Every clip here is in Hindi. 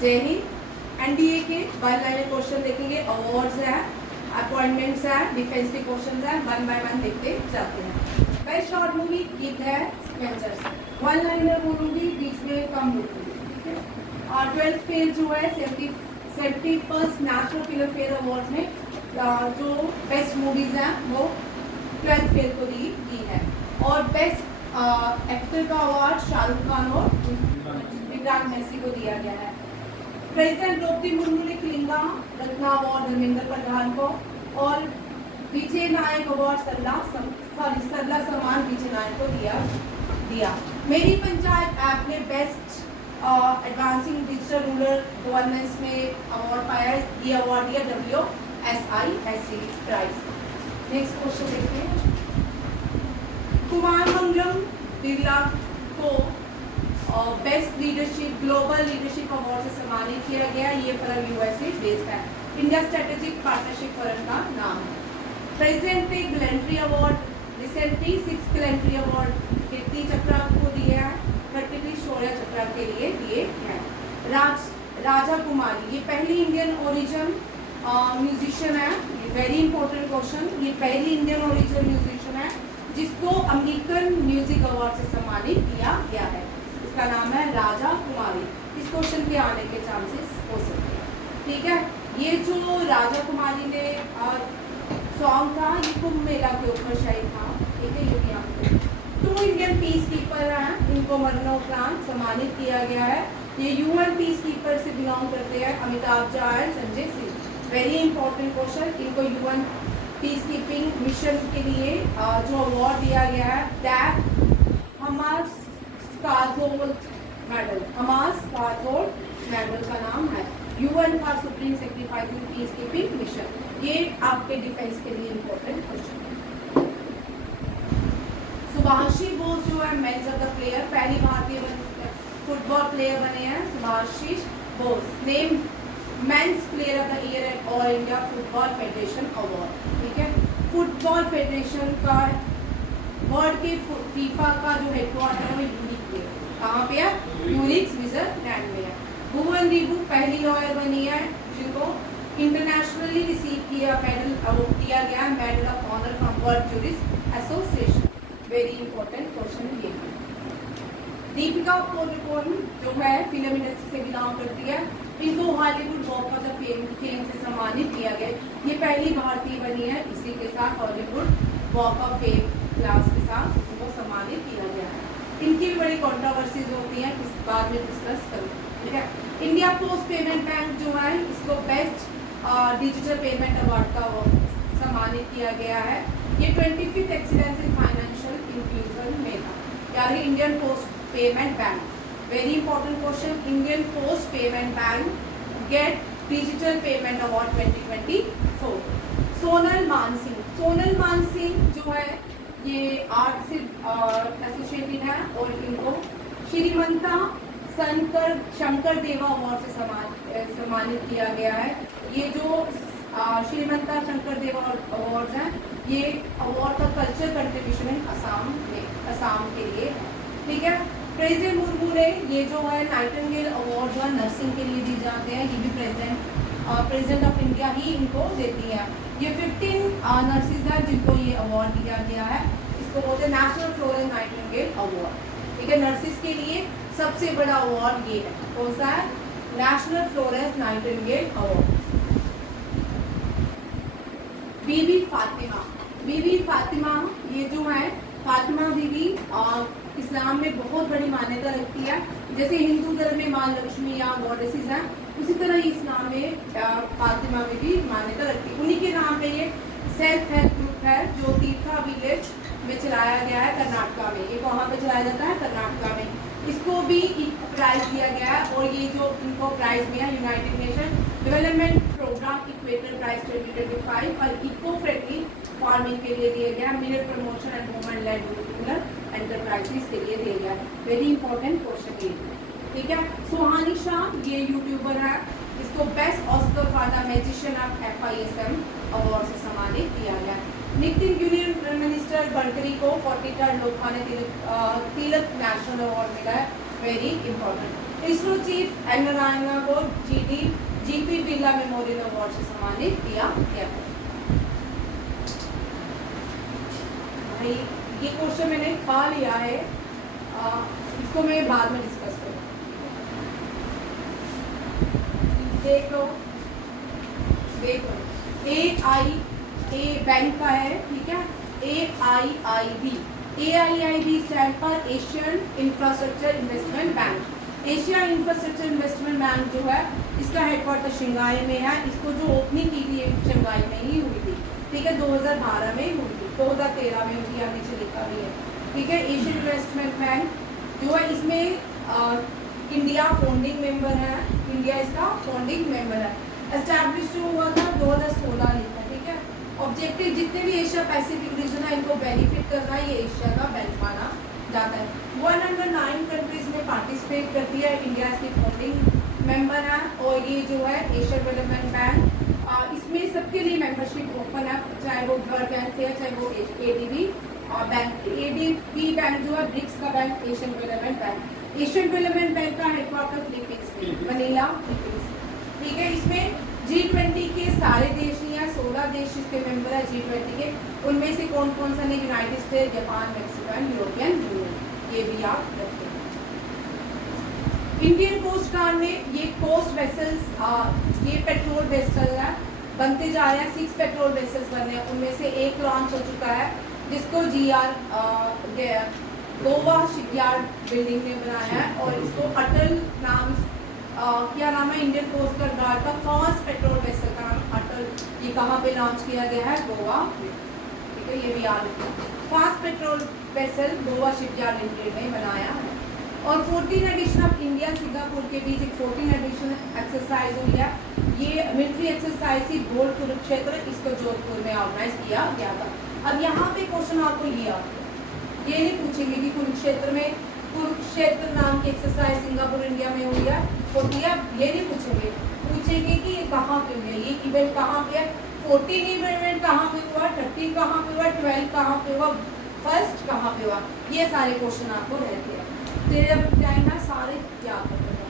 जय हिंद। एनडीए के वन लाइनर क्वेश्चन देखेंगे, अवार्ड्स हैं, अपॉइंटमेंट्स हैं, डिफेंसिव क्वेश्चन हैं, वन बाय वन देखते जाते हैं। बेस्ट शॉर्ट मूवी गीत है स्पेंसर्स, वन लाइनर बोलूंगी, बीच में कम बोलूंगी, ठीक है। और 12th फेल जो है 71st national film fair award में जो बेस्ट मूवीज हैं वो 12th फेल को दी है। और बेस्ट एक्टर का अवार्ड शाहरुख खान और विक्रांत मैसी को दिया गया है। प्रेसिडेंट द्रौपदी मुर्मू ने कलिंगा रत्न अवार्ड धर्मेंद्र प्रधान को, और विजय नायक अवार्ड सरला सम्मान विजय नायक को दिया। मेरी पंचायत ऐप ने best advancing digital rural governance में अवार्ड पाया है। ये अवार्ड दिया WSISC प्राइज। नेक्स्ट क्वेश्चन देखते हैं। कुमार मंगलम बिरला को best leadership global leadership award से सम्मानित किया गया। ये फर्म यूएसए बेस्ड है। इंडिया स्ट्रेटेजिक पार्टनरशिप फर्म का नाम है। प्रेसिडेंट ने gallantry award recently 6th gallantry award Kirti Chakra को दिया है, कटिली शौर्य चक्रा के लिए दिए हैं। राजा कुमारी ये पहली इंडियन ओरिजिन म्यूजिशियन है। ये वेरी इंपॉर्टेंट क्वेश्चन। ये पहली इंडियन ओरिजिन म्यूजिशियन है जिसको अमेरिकन म्यूजिक अवार्ड से सम्मानित किया गया है। इसका नाम है राजा कुमारी। इस क्वेश्चन के आने के चांसेस हो सकते हैं, ठीक है। ये जो राजा कुमारी ने सॉन्ग था ये कुंभ मेला के ऊपर शायद था, ठीक है। ये भी यहाँ 2 इंडियन पीस कीपर हैं, इनको मरणोपरांत सम्मानित किया गया है। ये यूएन पीस कीपर से बिलोंग करते हैं, Amitabh Jha and Sanjay Singh. Very important question. इनको यूएन पीस कीपिंग मिशन के लिए जो अवार्ड दिया गया है that Hamas Kajol medal, Hamas Kajol medal का नाम है। UN for supreme sacrificing peace keeping mission. ये आपके डिफेंस के लिए इंपॉर्टेंट क्वेश्चन है। सुभाषी बोस जो है मेंस ऑफ द प्लेयर, पहली भारतीय फुटबॉल प्लेयर बने हैं Subhashi Bose. Name men's player of the year at all India football federation award, ठीक है। फुटबॉल फेडरेशन का वर्ल्ड के फीफा का जो हेडक्वार्टर है वो यूनिक पे कहाँ पे है? यूनिक स्विट्जरलैंड में है। भुवन रिबू पहली लॉयर बनी है जिनको इंटरनेशनली रिसीव किया मेडल दिया गया medal of honour from world jurist association. Very important question ये। दीपिका पादुकोण जो है फिल्म इंडस्ट्री से बिलोंग करती है, इनको Hollywood walk of the fame से सम्मानित किया गया। ये पहली भारतीय बनी है, इसी के साथ Hollywood walk of fame class के साथ उनको सम्मानित किया गया है। इनकी भी बड़ी कॉन्ट्रोवर्सीज होती हैं, इस बार में डिस्कस करूँ, ठीक है। इंडिया पोस्ट पेमेंट बैंक जो है इसको बेस्ट डिजिटल पेमेंट अवार्ड का सम्मानित किया गया है। ये 25th excellence in financial inclusion में था, यानी Indian post payment bank. Very important question. Indian post payment bank gate digital payment award 2024। Sonal Mansingh जो है ये आर्ट से एसोसिएटेड है और इनको श्रीमंता शंकर देवा अवार्ड से सम्मानित किया गया है। ये जो श्रीमंता शंकर देवा अवार्ड हैं ये award for culture contribution in Assam के लिए, ठीक है। प्रेसिडेंट मुर्मू ने ये जो है नाइटिंगेल अवार्ड जो है नर्सिंग के लिए दी जाते हैं, ये भी प्रेसिडेंट ऑफ इंडिया ही इनको देती है। ये 15 नर्सिस हैं जिनको ये अवार्ड दिया गया है। इसको बोलते हैं नेशनल फ्लोरेंस नाइटिंगेल अवार्ड, ठीक है। नर्सिस के लिए सबसे बड़ा अवार्ड ये है, कौन सा है? National Florence Nightingale award. Bibi Fatima ये जो है फातिमा बीबी इस्लाम में बहुत बड़ी मान्यता रखती है। जैसे हिंदू धर्म में माँ लक्ष्मी या गॉडेसेस हैं, उसी तरह इस्लाम में फातिमा बीबी मान्यता रखती है। उन्हीं के नाम पे ये सेल्फ हेल्प ग्रुप है जो तीर्था विलेज में चलाया गया है कर्नाटका में। ये कहाँ पे चलाया जाता है? कर्नाटका में। इसको भी प्राइज दिया गया है और ये जो इनको प्राइज दिया United Nation development programme equator prize 2025 और इको फ्रेंडली फार्मिंग के लिए दिया गया। Millet promotion and women led rural enterprises के लिए दिया गया। वेरी इंपॉर्टेंट क्वेश्चन ये, ठीक है। सुहानी शाह ये यूट्यूबर है, इसको best Oscar for the magician of FISM award से सम्मानित किया गया। नितिन यूनियन मिनिस्टर गडकरी को 43rd Lokmanya Tilak national award मिला है। Very important. ISRO chief N Narayanan को जीपी बिरला मेमोरियल अवार्ड से सम्मानित किया गया है। भाई ये क्वेश्चन मैंने पा लिया है, इसको मैं बाद में डिस्कस करूँ। देखो ए बैंक का है, ठीक है, AIIB stand for Asian infrastructure investment bank. Asia infrastructure investment bank जो है इसका हेडक्वार्टर शंघाई में है। इसको जो ओपनिंग की थी शंघाई में ही हुई थी, ठीक है, 2012 में हुई थी, 2013 में हुई, यहाँ नीचे लिखा भी है, ठीक है। एशियन इन्वेस्टमेंट बैंक जो है इसमें इंडिया फाउंडिंग मेंबर है, इंडिया इसका फाउंडिंग मेंबर है। एस्टैब्लिश जो हुआ था 2016 लिखा, ठीक है। ऑब्जेक्टिव जितने भी एशिया पैसिफिक रीजन है इनको बेनिफिट करना, ये एशिया का बैंक माना जाता है। 109 कंट्रीज में पार्टिसिपेट करती है, इंडिया इसकी फाउंडिंग मेंबर है। और ये जो है एशिया डेवलपमेंट बैंक, इसमें सबके लिए मेंबरशिप ओपन है, चाहे वो वर्ल्ड बैंक से है, चाहे वो ADB बैंक। ADB बैंक जो है ब्रिक्स का bank, Asian development bank. Asian development bank का हेडक्वार्टर फिलीपींस में, मनीला, फिलीपींस, ठीक है। इसमें G20 के सारे देश ही हैं, 16 देश इसके मेंबर है G20 के। उनमें से कौन कौन सा नहीं? United state, Japan, Mexico and European union, ये भी आप रखते हैं। इंडियन कोस्ट गार्ड में ये कोस्ट वेसल्स, ये पेट्रोल वेसल है, बनते जा रहे हैं। 6 पेट्रोल वेसल्स बने हैं, उनमें से एक लॉन्च हो चुका है जिसको गोवा शिपयार्ड बिल्डिंग ने बनाया है। और इसको अटल नाम, क्या नाम है, इंडियन कोस्ट गार्ड का फर्स्ट पेट्रोल वेसल का नाम अटल। ये कहाँ पे लॉन्च किया गया है? गोवा, ठीक है, ये भी याद रखना। First patrol vessel Goa shipyard limited ने बनाया है। और 14 एडिशन ऑफ इंडिया सिंगापुर के बीच एक 14 एडिशन एक्सरसाइज हुई है। ये मिलिट्री एक्सरसाइज थी, गोल कुरुक्षेत्र, इसको जोधपुर में ऑर्गेनाइज किया गया था। अब यहाँ पे क्वेश्चन आपको ये आता है, ये नहीं पूछेंगे कि कुरुक्षेत्र नाम की एक्सरसाइज सिंगापुर इंडिया में हुई है, होती है, ये नहीं पूछेंगे। पूछेंगे कि ये कहाँ पे हुई है, ये इवेंट कहाँ पे है, 14 इवेंट कहाँ पे हुआ, 30 कहाँ पे हुआ, 12 कहाँ पे हुआ, फर्स्ट कहाँ पे हुआ, ये सारे क्वेश्चन आपको रहते हैं। तेरे टाइम है सारे याद करते हैं,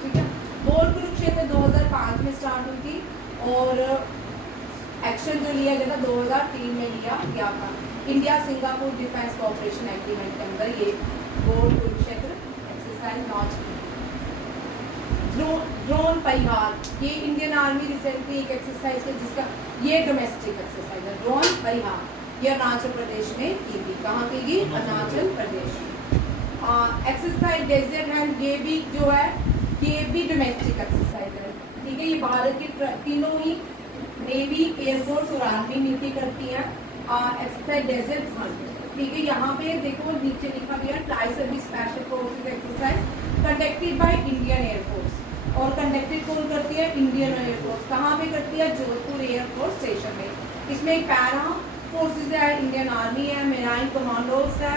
ठीक है। गोल कुरुक्षेत्र 2005 में स्टार्ट हुई थी और एक्शन जो लिया गया था 2003 में लिया गया था। India Singapore defence cooperation agreement के अंदर ये गोल कुरुक्षेत्र एक्सरसाइज लॉन्च की। ड्रोन परिहार, ये इंडियन आर्मी रिसेंटली एक एक्सरसाइज है जिसका, ये डोमेस्टिक एक्सरसाइज है, ड्रोन परिहार, ये अरुणाचल प्रदेश में की गई। कहाँ की गई? अरुणाचल प्रदेश में। एक्सरसाइज डेजर्ट हैंड, ये भी जो है ये भी डोमेस्टिक एक्सरसाइज है, ठीक है। ये भारत की तीनों ही नेवी, एयरफोर्स और आर्मी मिलकर करती है। एक्सरसाइज डेजर्ट हंट, ठीक है। यहाँ पे देखो नीचे लिखा गया tri service special forces exercise conducted by Indian air force. और कंडक्टेड कौन करती है? Indian air force. कहाँ पे करती है? जोधपुर एयरफोर्स स्टेशन में। इसमें पैरा फोर्सेज है, इंडियन आर्मी है, मेराइन कमांडोज है,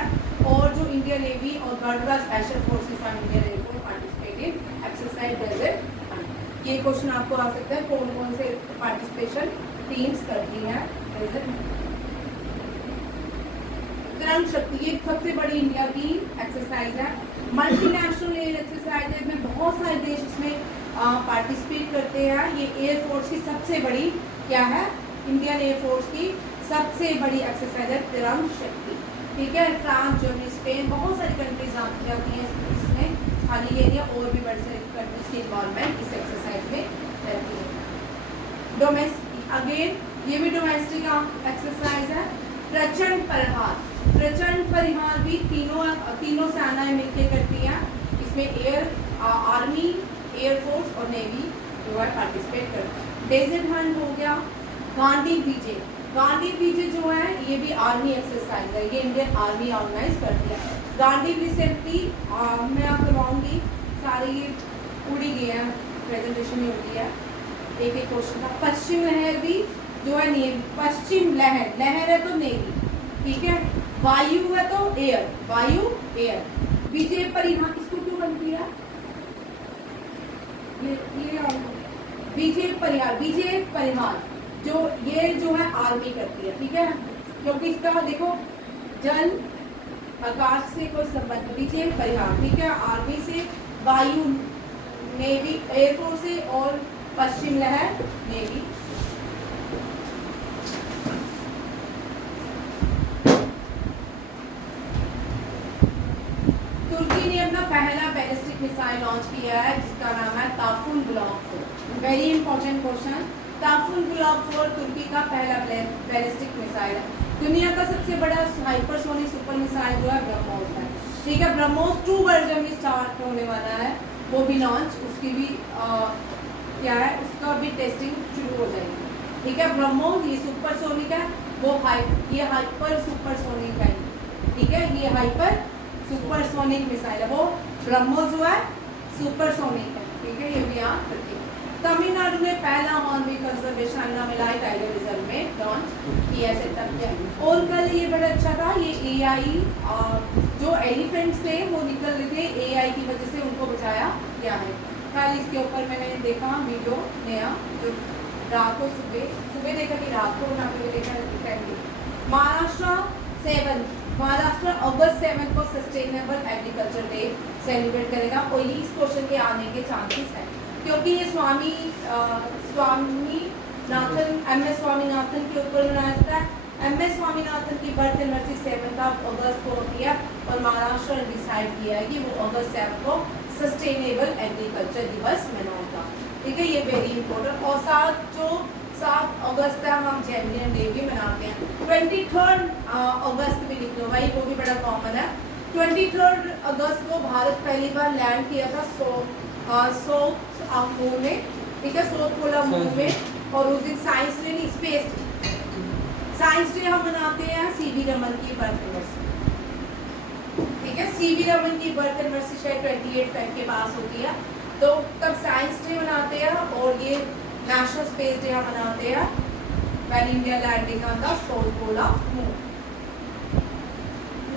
और जो इंडियन नेवी और गढ़वा special forces from Indian air force participate in exercise desert. ये क्वेश्चन आपको आ सकता है, कौन कौन से पार्टिसिपेशन टीम्स करती हैं डेजर्ट। ग्राउंड शक्ति, ये सबसे बड़ी इंडिया की एक्सरसाइज है। मल्टीनेशनल एयर एक्सरसाइज है, में बहुत सारे देश इसमें पार्टिसिपेट करते हैं। ये एयरफोर्स की सबसे बड़ी क्या है? इंडियन एयरफोर्स की सबसे बड़ी एक्सरसाइज है ग्राउंड शक्ति, ठीक है। फ्रांस, जर्मनी, स्पेन, बहुत सारी कंट्रीज आती जाती हैं इसमें, खाली ये नहीं, और भी बड़ी सारी कंट्रीज की इन्वॉल्वमेंट इस एक्सरसाइज में रहती है। डोमेस्टिक, अगेन ये भी डोमेस्टिक एक्सरसाइज है। प्रचंड परिहार, प्रचंड परिहार भी तीनों सेनाएं मिलकर करती हैं। इसमें एयर, आर्मी, एयरफोर्स और नेवी जो है पार्टिसिपेट करती है। डेजर्ट हंट हो गया। गांधी विजय, गांधी विजय जो है ये भी आर्मी एक्सरसाइज है, ये इंडियन आर्मी ऑर्गेनाइज करती है। गांधी रिसेंटली मैं आपको करवाऊंगी, सारी ये उड़ी गई है, प्रेजेंटेशन में होती है, एक एक क्वेश्चन का। पश्चिम लहर भी जो है नेवी, पश्चिम लहर, लहर है तो नेवी, ठीक है। वायु है तो एयर, वायु एयर। विजय परिहार, इसको क्यों बनती है? ये विजय परिहार, विजय परिहार जो ये जो है आर्मी करती है, ठीक है, क्योंकि इसका देखो जल आकाश से कोई संबंध, विजय परिहार, ठीक है, आर्मी से वायु नेवी एयरफोर्स है, और पश्चिम लहर नेवी। तुर्की ने अपना पहला बैलिस्टिक मिसाइल लॉन्च किया है जिसका नाम है Tayfun block 4। Very important question, Tayfun block 4 तुर्की का पहला बैलिस्टिक मिसाइल है। दुनिया का सबसे बड़ा हाइपरसोनिक सुपर मिसाइल जो है ब्रह्मोस है, ठीक है। ब्रह्मोस 2 वर्जन में स्टार्ट होने वाला है, वो भी लॉन्च, उसकी भी क्या है, उसका भी टेस्टिंग शुरू हो जाएगी, ठीक है। ब्रह्मोस ये सुपरसोनिक है, वो ये हाइपर सुपरसोनिक है, ठीक है। ये हाइपर सुपरसोनिक मिसाइल है, वो ब्रह्मोस जो है सुपरसोनिक है, ठीक है। ये भी याद रखिए। तमिलनाडु ने पहला hornbill conservation Annamalai tiger reserve में लॉन्च किया, सेटअप किया। और कल ये बड़ा अच्छा था, ये एआई जो एलिफेंट्स थे वो निकल रहे थे, एआई की वजह से उनको बचाया गया है। कल इसके ऊपर मैंने देखा वीडियो नया, जो रात को सुबह देखा कि रात को बना के देखा। महाराष्ट्र अगस्त 7 को सस्टेनेबल एग्रीकल्चर डे सेलिब्रेट करेगा, और ये इस क्वेश्चन के आने के चांसेस हैं क्योंकि ये स्वामीनाथन एमएस स्वामीनाथन के ऊपर मनाया जाता है। एमएस स्वामीनाथन की बर्थ एनिवर्सरी 7 अगस्त को होती है, और महाराष्ट्र ने डिसाइड किया है कि वो अगस्त 7 को सस्टेनेबल एग्रीकल्चर दिवस मनाएगा, ठीक है। ये वेरी इंपॉर्टेंट। और 7 अगस्त का हम चैंपियन डे भी मनाते हैं। 23 अगस्त भी लिख लो भाई, वो भी बड़ा कॉमन है। 23 अगस्त को भारत पहली बार लैंड किया था साउथ मून में, ठीक है, साउथ पोलर मून में। और उस दिन साइंस डे नहीं, साइंस डे हम मनाते हैं सीवी रमन की बर्थ एनिवर्सरी, ठीक है। सीवी रमन की बर्थ एनिवर्सरी शायद 28 फेब के पास होती है, तो तब साइंस डे मनाते हैं, और ये नेशनल स्पेस डे हम मनाते हैं when India landing on the south polar moon.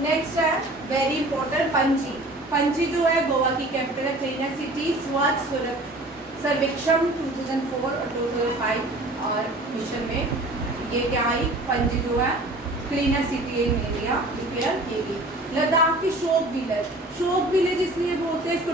Next है वेरी इंपॉर्टेंट पणजी। पणजी जो है गोवा की कैपिटल है, क्लीनर सिटी। स्वच्छ सर्वेक्षण 2004 और 2005 और मिशन में ये क्या आई, पणजी जो है cleaner city in India declare की गई। लद्दाख की शोक विलेज इसलिए बोलते हैं इसको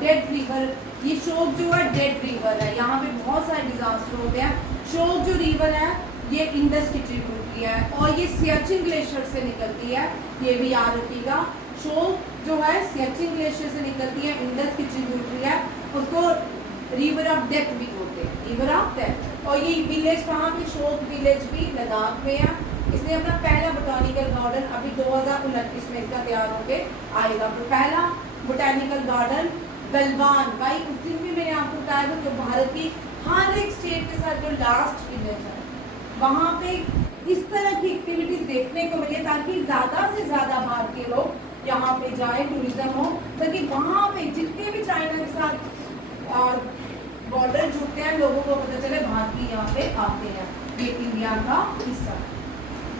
डेड रिवर। ये शोक जो है डेड रिवर है, यहाँ पे बहुत सारे डिजास्टर होते हैं। शोक जो रिवर है ये इंडस की ट्रिब्यूटरी है, और ये सियाचिन ग्लेशियर से निकलती है, ये भी याद रखिएगा। शोक जो है सियाचिन ग्लेशियर से निकलती है, इंडस की ट्रिब्यूटरी है, उसको रिवर ऑफ डेथ भी बोलते हैं, रिवर ऑफ डेथ। और ये विलेज कहाँ पे, शोक विलेज भी लद्दाख में है। इसने अपना पहला बोटानिकल गार्डन अभी 2029 में इसका तैयार होके आएगा। तो पहला बोटानिकल गार्डन गलवान, भाई उस दिन भी मैंने आपको बताया था, जो भारत की हर एक स्टेट के साथ जो लास्ट विलेज है वहाँ पे इस तरह की एक्टिविटीज देखने को मिले, ताकि ज़्यादा से ज़्यादा भारतीय लोग यहाँ पे जाए, टूरिज्म हो, ताकि वहाँ पे जितने भी चाइना के साथ बॉर्डर जुड़ते हैं लोगों को पता चले भारतीय यहाँ पे आते हैं, ये इंडिया का हिस्सा।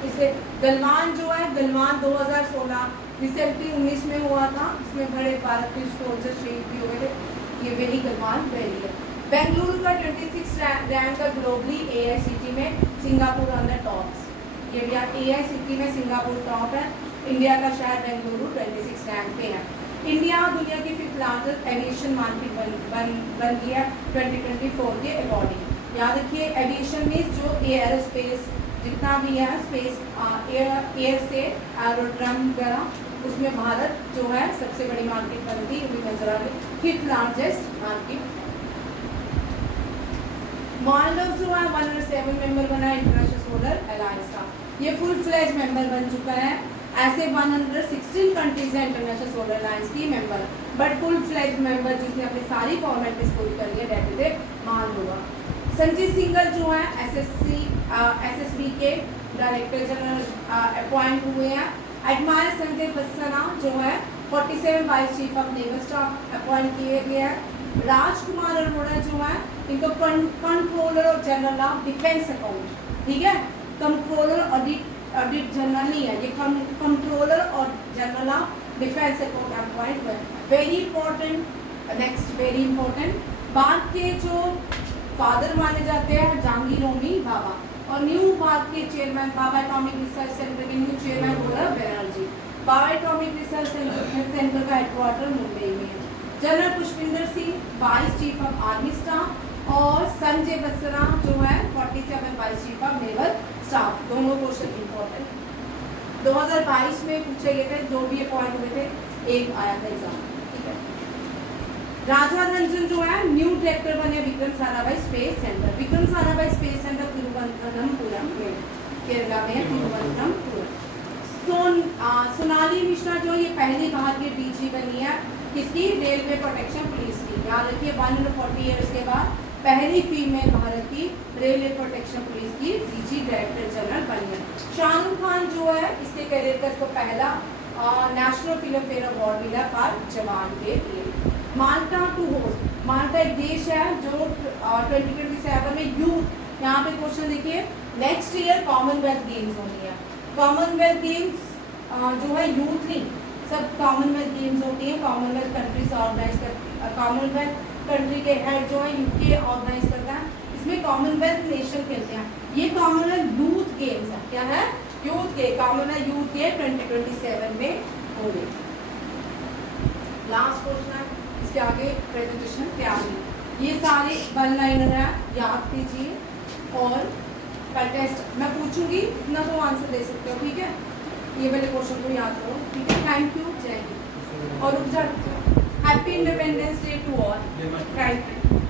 इसे गलवान जो है, गलवान 2016 रिसेंटली 19 में हुआ था, इसमें बड़े भारत के सोल्जर शहीद भी हुए थे। ये वही गलवान वैली है। बेंगलुरु का 26 रैंक है ग्लोबली AICT में, सिंगापुर ऑन द टॉप्स। ये भी AICT में सिंगापुर टॉप है, इंडिया का शहर बेंगलुरु 26 रैंक पे है। इंडिया दुनिया की 5th लार्जेस्ट एविएशन मार्केट बन गई है 2024 के अकॉर्डिंग। याद रखिए एविएशन मीन्स जो एयरोस्पेस जितना भी है, स्पेस एयर से एरोड्रम वगैरह, उसमें भारत जो है सबसे बड़ी मार्केट बनती है, नजर आ गई 5th लार्जेस्ट मार्केट। मालदीव जो है 107 मेंबर बना है इंटरनेशनल सोलर अलायंस का, ये फुल फ्लेज मेंबर बन चुका है। ऐसे 116 कंट्रीज हैं इंटरनेशनल सोलर अलायंस की member, but full fledge member जिसने अपनी सारी फॉर्मेलिटीज पूरी कर ली है डेट थे मालदीव। संजीत सिंगल जो है SSB के डायरेक्टर जनरल अपॉइंट हुए हैं। एडमायर संजय बस्सना जो है 47 vice chief of naval staff appoint किए गए हैं। राजकुमार अरोड़ा जो है इनको कंट्रोलर और जनरल ऑफ डिफेंस अकाउंट, ठीक है, कंट्रोलर ऑडिट जनरल नहीं है, ये कंट्रोलर और general of defence account appoint हुए। Very important, next very important, Bharat के जो फादर माने जाते हैं जहांगीर बाबा, और न्यू भारत के चेयरमैन बाबा एटॉमिक रिसर्च सेंटर के न्यू चेयरमैन बोला बनर्जी। बाबा एटॉमिक रिसर्च सेंटर का हेडक्वार्टर मुंबई में है। General Pushpinder Singh vice chief of army staff और संजय बसरा जो है 47 vice chief of naval staff. दोनों क्वेश्चन इंपॉर्टेंट 2022 में पूछे गए थे, जो भी अपॉइंट हुए थे, एक आया था एग्जाम। ठीक है, राजा रंजन जो है न्यू डायरेक्टर बने Vikram Sarabhai space centre. Vikram Sarabhai space centre Thiruvananthapuram में, केरला में तिरुवनंतपुरम। सोनाली मिश्रा जो ये पहली भारतीय डीजी बनी है किसकी, रेलवे प्रोटेक्शन पुलिस की। याद रखिए 140 ईयर्स के बाद पहली फीमेल भारत की रेलवे प्रोटेक्शन पुलिस की डीजी डायरेक्टर जनरल बनी है। शाहरुख खान जो है इसके करियर का इसको पहला नेशनल फिल्म फेयर अवार्ड मिला फॉर जवान के लिए। माल्टा टू होस्ट, माल्टा एक देश है जो 2027 में यूथ, यहाँ पे क्वेश्चन देखिए, नेक्स्ट ईयर कॉमनवेल्थ गेम्स होनी है। कॉमनवेल्थ गेम्स जो है यूथ नहीं, सब कॉमनवेल्थ गेम्स होती है, कॉमनवेल्थ कंट्री से ऑर्गेनाइज करती, कॉमनवेल्थ कंट्री के हेड जो है यूके ऑर्गेनाइज करता है, इसमें कॉमनवेल्थ नेशन खेलते हैं। ये कॉमनवेल्थ यूथ गेम्स है, क्या है, यूथ के, कॉमनवेल्थ यूथ के 2027 में होंगे। लास्ट क्वेश्चन है, इसके आगे प्रेजेंटेशन तैयार है। ये सारे वन लाइनर है, याद कीजिए और टेस्ट मैं पूछूंगी इतना तो आंसर दे सकते हो। ठीक है, ये वाले क्वेश्चन को याद करो। ठीक है, थैंक यू, जय हिंद। और रुक जा, happy independence day to all. Thank you.